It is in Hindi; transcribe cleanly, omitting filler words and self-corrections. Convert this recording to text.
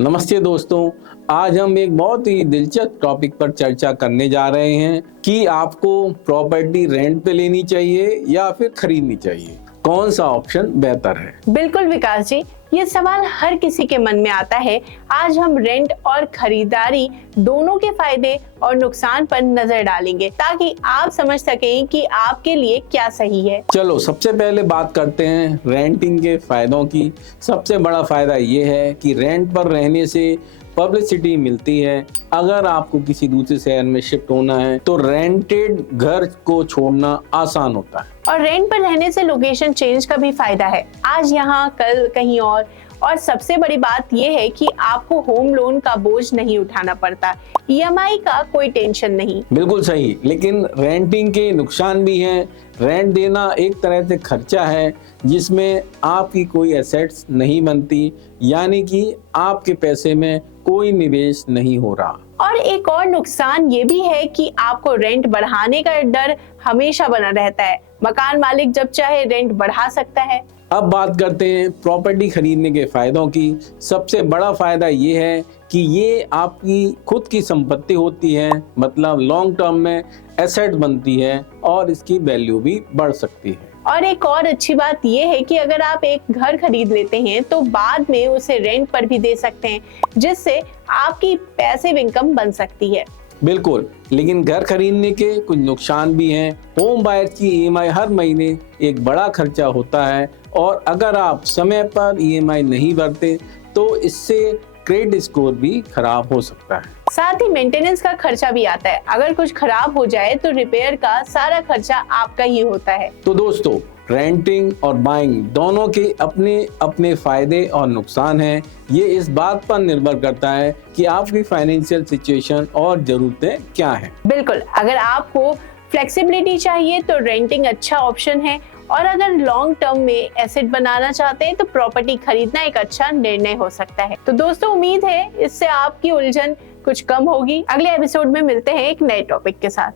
नमस्ते दोस्तों, आज हम एक बहुत ही दिलचस्प टॉपिक पर चर्चा करने जा रहे हैं कि आपको प्रॉपर्टी रेंट पे लेनी चाहिए या फिर खरीदनी चाहिए। कौन सा ऑप्शन बेहतर है? बिल्कुल विकास जी, ये सवाल हर किसी के मन में आता है। आज हम रेंट और खरीदारी दोनों के फायदे और नुकसान पर नजर डालेंगे ताकि आप समझ सकें कि आपके लिए क्या सही है। चलो सबसे पहले बात करते हैं रेंटिंग के फायदों की। सबसे बड़ा फायदा ये है कि रेंट पर रहने से पब्लिसिटी मिलती है। अगर आपको किसी दूसरे शहर में शिफ्ट होना है तो रेंटेड घर को छोड़ना आसान होता है। और रेंट पर रहने से लोकेशन चेंज का भी फायदा है, आज यहाँ कल कहीं और सबसे बड़ी बात यह है कि आपको होम लोन का बोझ नहीं उठाना पड़ता, ईएमआई का कोई टेंशन नहीं। बिल्कुल सही, लेकिन रेंटिंग के नुकसान भी हैं। रेंट देना एक तरह से खर्चा है जिसमें आपकी कोई एसेट्स नहीं बनती, यानी कि आपके पैसे में कोई निवेश नहीं हो रहा। और एक और नुकसान ये भी है कि आपको रेंट बढ़ाने का डर हमेशा बना रहता है। मकान मालिक जब चाहे रेंट बढ़ा सकता है। अब बात करते हैं प्रॉपर्टी खरीदने के फायदों की। सबसे बड़ा फायदा ये है कि ये आपकी खुद की संपत्ति होती है, मतलब लॉन्ग टर्म में एसेट बनती है और इसकी वैल्यू भी बढ़ सकती है। और एक और अच्छी बात यह है कि अगर आप एक घर खरीद लेते हैं तो बाद में उसे रेंट पर भी दे सकते हैं, जिससे आपकी पैसिव इनकम बन सकती है। बिल्कुल, लेकिन घर खरीदने के कुछ नुकसान भी हैं। होम बायर की ईएमआई हर महीने एक बड़ा खर्चा होता है और अगर आप समय पर ईएमआई नहीं भरते तो इससे क्रेडिट स्कोर भी खराब हो सकता है। साथ ही मेंटेनेंस का खर्चा भी आता है। अगर कुछ खराब हो जाए तो रिपेयर का सारा खर्चा आपका ही होता है। तो दोस्तों, रेंटिंग और बाइंग दोनों के अपने अपने फायदे और नुकसान हैं। ये इस बात पर निर्भर करता है कि आपकी फाइनेंशियल सिचुएशन और जरूरतें क्या हैं। बिल्कुल, अगर आपको फ्लेक्सिबिलिटी चाहिए तो रेंटिंग अच्छा ऑप्शन है, और अगर लॉन्ग टर्म में एसेट बनाना चाहते हैं तो प्रॉपर्टी खरीदना एक अच्छा निर्णय हो सकता है। तो दोस्तों, उम्मीद है इससे आपकी उलझन कुछ कम होगी। अगले एपिसोड में मिलते हैं एक नए टॉपिक के साथ।